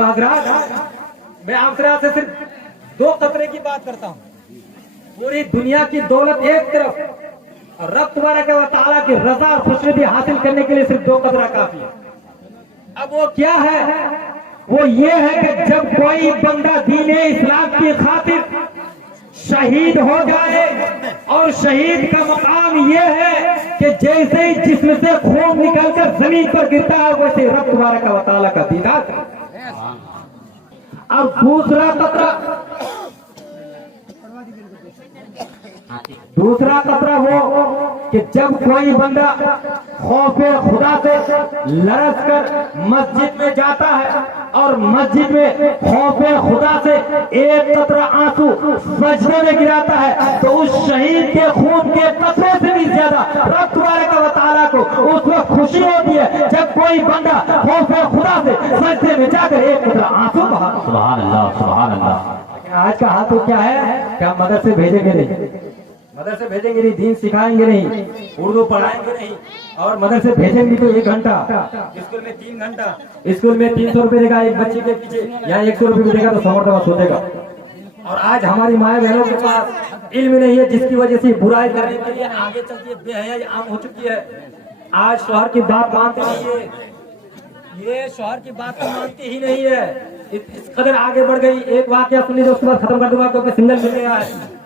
तो हजरात, मैं आपसे आज से सिर्फ 2 कतरे की बात करता हूँ। पूरी दुनिया की दौलत एक तरफ और रब तबारक व तआला की रजा और खुशनुदी हासिल करने के लिए सिर्फ 2 कतरा काफी है। अब वो क्या है? वो ये है कि जब कोई बंदा दीने इस्लाम की खातिर शहीद हो जाए, और शहीद का मकाम ये है कि जैसे ही जिस्म से खून निकलकर जमीन पर गिरता है वैसे रब तबारक व तआला का दीदार। अब दूसरा खतरा वो कि जब कोई बंदा खौफे खुदा से लरस कर मस्जिद में जाता है और मस्जिद में खौफे खुदा से एक कतरा आंसू सजदे में गिराता है, तो उस शहीद के खून के कतरे से भी ज्यादा रब तबारक व तआला को उस वक्त खुशी होती है जब कोई बंदा खौफे खुदा से सजदे में जाकर एक कतरा आंसू बहा। सुभान अल्लाह, सुभान अल्लाह। आज का हाल तो क्या है कि हम मदरसे भेजेंगे नहीं, मदरसे भेजेंगे नहीं, दीन सिखाएंगे नहीं, उर्दू पढ़ाएंगे नहीं, और मदरसे भेजेंगे तो 1 घंटा, स्कूल में 3 घंटा, स्कूल में 300 रुपए देगा एक बच्चे के पीछे, या 100 रुपए भी देगा तो 100 मरतबा सोचेगा। और आज हमारी माए बहनों के पास इल्म नहीं है, जिसकी वजह से बुराई करने के लिए आगे चलती है बेहयाई आम हो चुकी है। आज शोहर की बात मानते नहीं है, ये शोहर की बात तो मानती ही नहीं है, इस कदर आगे बढ़ गई। एक वाकया सुन लीजिए, उसके बाद खत्म कर दूंगा क्योंकि सिंगल मिल गया है।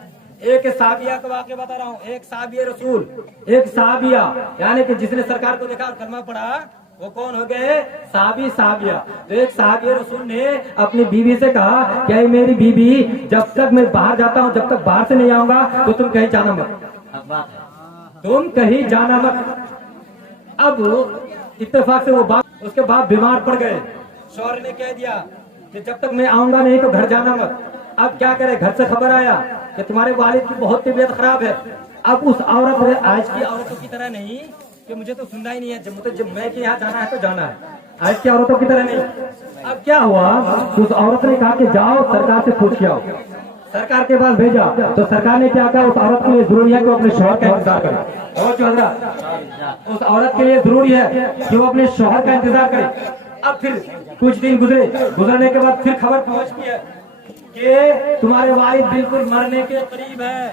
एक साबिया का वाकया बता रहा हूँ, एक साबिया रसूल, एक साबिया, यानी कि जिसने सरकार को देखा और कलमा पढ़ा, वो कौन हो गए? साबी साबिया। तो एक साबिया रसूल ने अपनी बीवी से कहा, क्या मेरी बीवी, जब तक मैं बाहर जाता हूँ, जब तक बाहर से नहीं आऊंगा तो तुम कहीं जाना मत, तुम कहीं जाना मत। अब इत्तेफाक से वो बात, उसके बाद बीमार पड़ गए। शौहर ने कह दिया कि जब तक मैं आऊंगा नहीं तो घर जाना मत। अब क्या करे, घर से खबर आया कि तुम्हारे वालिद की बहुत तबीयत खराब है। अब उस औरत ने, आज की औरतों की तरह नहीं कि मुझे तो सुनना ही नहीं है, जब मैं के यहाँ जाना है तो जाना है, आज की औरतों की तरह नहीं। अब क्या हुआ, उस औरत ने कहा कि जाओ सरकार से पूछ के आओ। सरकार के पास भेजा तो सरकार ने क्या कहा, उस औरत के लिए जरूरी है कि वो अपने शौहर का इंतजार करे। और जो हजरात, उस औरत के लिए जरूरी है कि वो अपने शौहर का इंतजार करे। अब फिर कुछ दिन गुजरने के बाद फिर खबर पहुंचती है कि तुम्हारे वालिद बिल्कुल मरने के करीब है।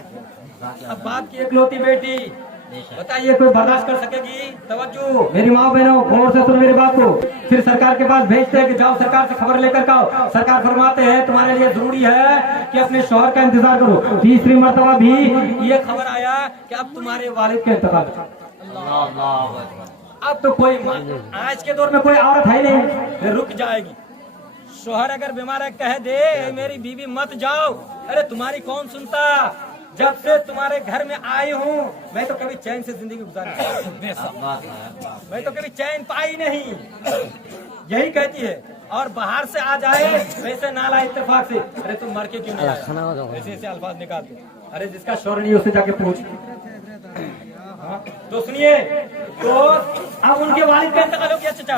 अब बाप की एकलौती बेटी, बताइए कोई बर्दाश्त कर सकेगी? तवज्जो मेरी माँ बहनों, गौर से सुनो मेरी बात को। फिर सरकार के पास भेजते हैं कि जाओ सरकार से खबर लेकर आओ। सरकार फरमाते हैं तुम्हारे लिए जरूरी है कि अपने शौहर का इंतजार करो। तीसरी मर्तबा भी ये खबर आया कि अब तुम्हारे वालिद का इंतजार। अब तो कोई, आज के दौर में कोई औरत है नहीं रुक जाएगी। शौहर अगर बीमार है कह दे मेरी बीवी मत जाओ, अरे तुम्हारी कौन सुनता, जब से तुम्हारे घर में आई हूँ मैं तो कभी चैन से जिंदगी गुजारी, मैं तो कभी चैन पाई नहीं, यही कहती है। और बाहर से आ जाए वैसे नाला इत्तेफाक से, अरे तुम मर के क्यों नहीं आए, ऐसे ऐसे अल्फाज निकालते। अरे जिसका शौहर नहीं उससे जाके पूछ। तो सुनिए, तो अब उनके वालिद का इंतकाल हो गया चचा,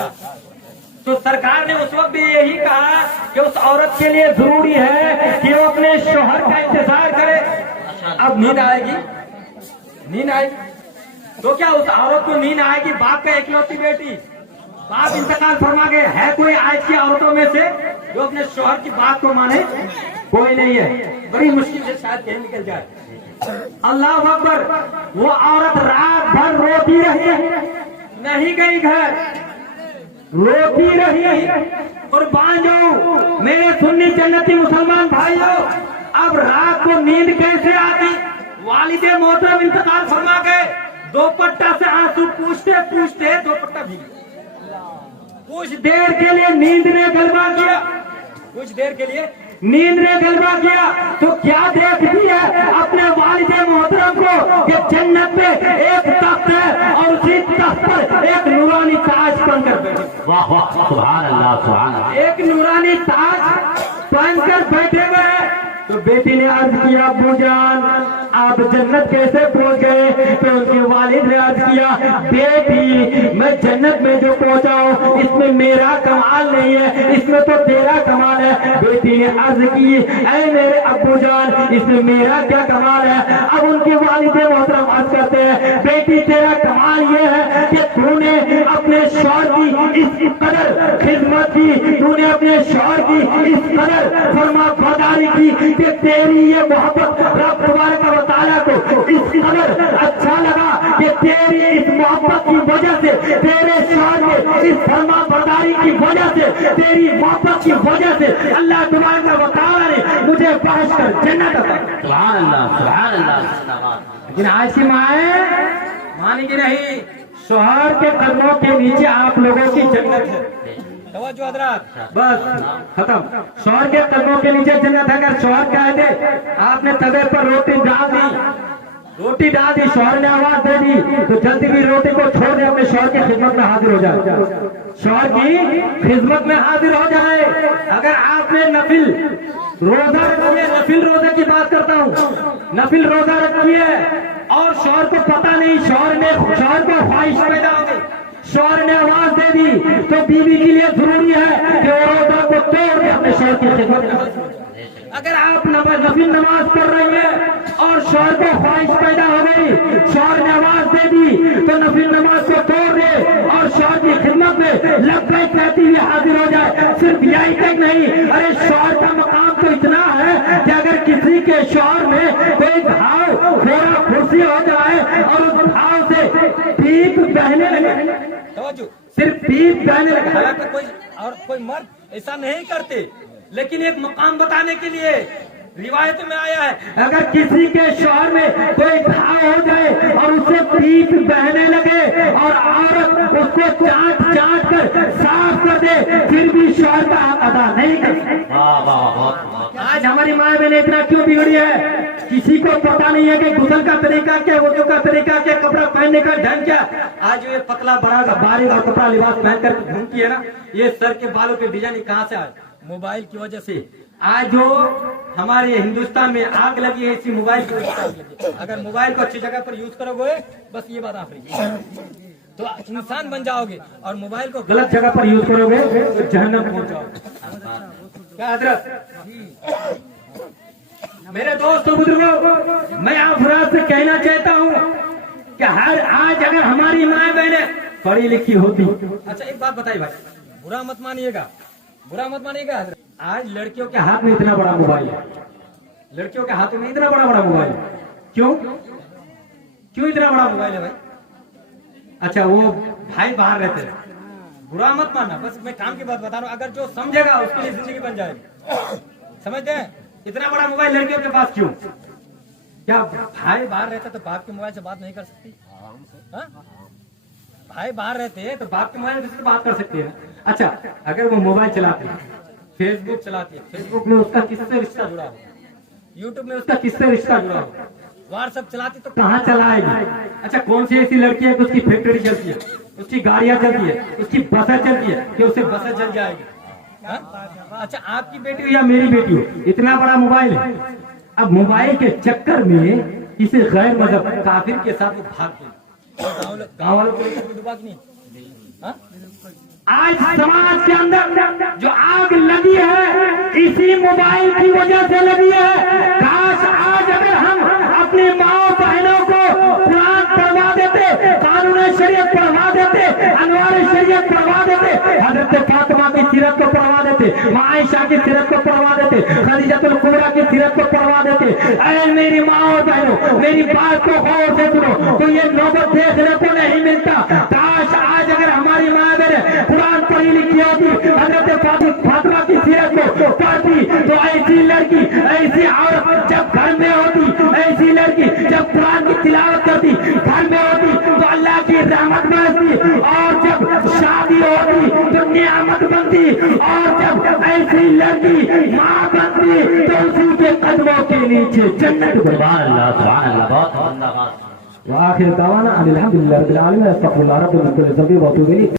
तो सरकार ने उस वक्त भी यही कहा कि उस औरत के लिए जरूरी है कि वो अपने शौहर का इंतजार करे। अब नींद आएगी, नींद आएगी तो क्या उस औरत को नींद आएगी? बाप का एकलौती बेटी, बाप इंतकाल फरमा गए। है कोई आज की औरतों में से जो अपने शौहर की बात को माने? कोई नहीं है, बड़ी मुश्किल से शायद कहीं निकल जाए। अल्लाह अकबर, वो औरत रात भर रोती रही, नहीं गई घर, रोती रही। और बांझो मेरे सुन्नी जन्नती मुसलमान भाइयों, अब रात को नींद कैसे आती? वालिदे मोहतरम इंतकाल फरमा गए, दोपट्टा से आंसू पूछते पूछते दोपट्टा भीग। कुछ देर के लिए नींद ने गलबा किया, कुछ देर के लिए नींद ने गलबा किया, तो क्या देख दिया अपने वालिदे मोहतरम को कि जन्नत में एक तख्त है और उसी तख्त पर एक नूरानी ताज बनकर बैठे। वाह वाह, सुभान अल्लाह, सुभान अल्लाह। एक नूरानी ताज बनकर बैठे हुए। तो बेटी ने अर्ज किया, अब्बू जान आप जन्नत कैसे पहुंच गए? तो उनके वालिद ने अर्ज किया, बेटी मैं जन्नत में जो पहुंचा हूँ इसमें मेरा कमाल नहीं है, इसमें तो तेरा कमाल है। बेटी ने अर्ज की, ऐ मेरे अब्बू जान इसमें मेरा क्या कमाल है? अब उनके वालिद मोहतरम अर्ज करते हैं, बेटी तेरा कमाल ये है कि तूने अपने शौहर की इस कदर खिदमत की, तूने अपने शौहर की इस कदर फरमा बरदारी की कि तेरी ये मोहब्बत रब तबारक व तआला को इस कदर अच्छा लगा कि तेरी इस मोहब्बत की वजह से, तेरे शौहर के इस फरमा बरदारी की वजह से, तेरी मोहब्बत की वजह से अल्लाह तबारक व तआला ने मुझे बख्श कर जन्नत अता की। सुभान अल्लाह, सुभान अल्लाह। लेकिन आज की माए मानेगी नहीं, शौहर के कदमों के नीचे आप लोगों की जन्नत है। तवज्जो हज़रात, बस खत्म। शौहर के कदमों के नीचे जन्नत है। अगर शौहर कह दे आपने तवे पर रोटी डाल दी, शौहर ने आवाज दे दी तो जल्दी भी रोटी को छोड़ दे, अपने शौहर की खिदमत में हाजिर हो जाए, शौहर की खिदमत में हाजिर हो जाए। अगर आपने नफिल रोजा रखिए, नफिल रोजे की बात करता हूँ, नफिल रोजा रखी है और शौहर को पता नहीं, शौहर को ख्वाहिश पैदा हो गई, शौहर ने आवाज दे दी, तो बीवी के लिए जरूरी है कि वो रोजा को तोड़ दे, अपने शौहर की खिदमत में हाजिर हो जाए। अगर आप नफिल नमाज पढ़ रही है और शौहर को ख्वाहिश पैदा हो गई, शौहर ने आवाज दे दी तो नफिल नमाज को तोड़ दे और शौहर की खिदमत में लब्बैक कहती हुई हाजिर हो जाए। सिर्फ यही तक नहीं, अरे शौहर का मकाम तो इतना है कि अगर किसी के शौहर में कोई घाव थोड़ा खुशी हो जाए और उस घाव से पीप बहने लगे, सिर्फ पीप बहने लगे, हालांकि कोई मर्द ऐसा नहीं करते, लेकिन एक मकाम बताने के लिए रिवायत में आया है, अगर किसी के शौहर में कोई घाव हो जाए और उसे पीप बहने लगे और औरत उसको चाट कर साफ कर दे, फिर भी शौहर का हक अदा नहीं कर सकते। आज हमारी माँ बहने इतना क्यों बिगड़ी है? किसी को पता नहीं है कि गुसल का तरीका क्या, वुज़ू का तरीका क्या, कपड़ा पहनने का ढंग क्या। आज ये पतला बड़ा बारीक और कपड़ा लिबास पहनकर घूमती है ना, ये सर के बालों पे डिजाइन कहाँ से आए? मोबाइल की वजह से। आज जो हमारे हिंदुस्तान में आग लगी है, इसी मोबाइल की वजह से आग लगी। अगर मोबाइल को अच्छी जगह पर यूज करोगे, बस ये बात आखिरी, तो इंसान बन जाओगे, और मोबाइल को गलत जगह पर यूज करोगे तो जहन्नम पहुंच जाओगे। क्या हजरत? मेरे दोस्तों बुजुर्गों, मैं आप से कहना चाहता हूँ कि आज अगर हमारी माँ बहनें पढ़ी लिखी होती। अच्छा एक बात बताइए भाई, बुरा मत मानिएगा, आज लड़कियों के हाथ में इतना बड़ा मोबाइल है, लड़कियों के हाथों में इतना बड़ा मोबाइल है, क्यों इतना बड़ा मोबाइल है भाई? अच्छा वो भाई बाहर रहते हैं, बुरा मत मानना, बस मैं काम की बात बता रहा हूँ, अगर जो समझेगा उसके लिए जिंदगी बन जाएगी। समझते हैं? इतना बड़ा मोबाइल लड़कियों के पास क्यों? क्या भाई बाहर रहते तो बाप के मोबाइल से बात नहीं कर सकती? भाई बाहर रहते हैं तो बाप के मोबाइल से बात कर सकती है ना। अच्छा अगर वो मोबाइल चलाती है, फेसबुक चलाती है, फेसबुक में उसका किससे रिश्ता जुड़ा हो, यूट्यूब में उसका किससे रिश्ता जुड़ा हो, व्हाट्सएप चलाती तो कहाँ चलाएगी? अच्छा कौन सी ऐसी लड़की है कि उसकी फैक्ट्री चलती है, उसकी गाड़ियां चलती है, उसकी बसें चलती है कि उसे बसें चल जाएगी? अच्छा आपकी बेटी हो या मेरी बेटी हो, इतना बड़ा मोबाइल है। अब मोबाइल के चक्कर में किसी गैर मजहब काफिर के साथ भागते, गाँव वालों को डुबा नहीं। आज समाज के अंदर जो आग लगी है, इसी मोबाइल की वजह से लगी है। काश आज अगर हम अपनी माँ बहनों को कुरान पढ़वा देते, कानून शरीयत पढ़वा देते, अनवार शरीयत पढ़वा देते, हजरत फातिमा की सीरत को पढ़वा देते, माँ आयशा की सीरत को पढ़वा देते, खदीजतुल कुबरा की सीरत को पढ़वा देते। अरे मेरी माँ और बहनों, मेरी बात को गौर से सुनो, तो ये नौबत देखने को नहीं मिलता। काश आज अगर हमारी माँ बहन कुरान पढ़ी लिखी होती, हजरत फातिमा की सीरत को पढ़ती, तो ऐसी लड़की, ऐसी औरत जब घर में होती, ऐसी लड़की जब कुरान की तिलावत करती, घर में होती तो अल्लाह की रहमत बरसती, और जब शादी होती तो नियामत बनती, और जब ऐसी लड़की माँ बनती तो उसी के कदमों के नीचे जन्नत। सुभान अल्लाह, सुभान अल्लाह, बहुत धन्यवाद। वाखिर दावाना अनिल हम्दुलिल्लाहि रब्बिल आलमीन, अस्तगफिरुल्लाह रब्बी व अतूबु इलैह।